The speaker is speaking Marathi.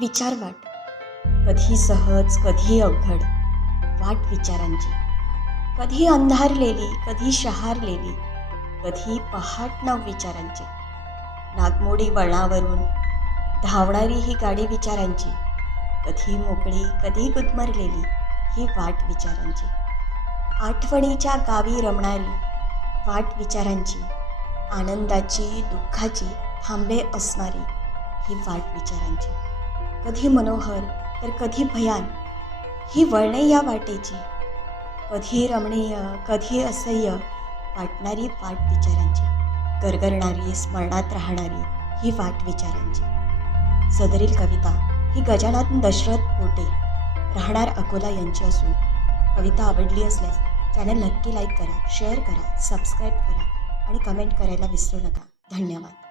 विचार वाट. कधी सहज कधी अवघड. वाट विचारांची. कधी अंधारलेली कधी शहारलेली. कधी पहाट नव विचारांची. नागमोडी वळणावरून. धावणारी ही गाडी विचारांची. कधी मोकळी कधी गुदमरलेली ही वाट विचारांची. आठवणीच्या गावी रमणारी वाट विचारांची. आनंदाची दुःखाची थांबे असणारी ही वाट विचारांची. कधी मनोहर तर कधी भयान ही वळणे या वाटेची. कधी रमणीय कधी असह्य वाटणारी वाट विचारांची गरगरणारी स्मरणात राहणारी ही वाट विचारांची. सदरील कविता ही गजानन दशरथ पोटे राहणार अकोला यांची असून कविता आवडली असल्यास चॅनल नक्की लाईक करा शेअर करा सबस्क्राईब करा आणि कमेंट करायला विसरू नका. धन्यवाद.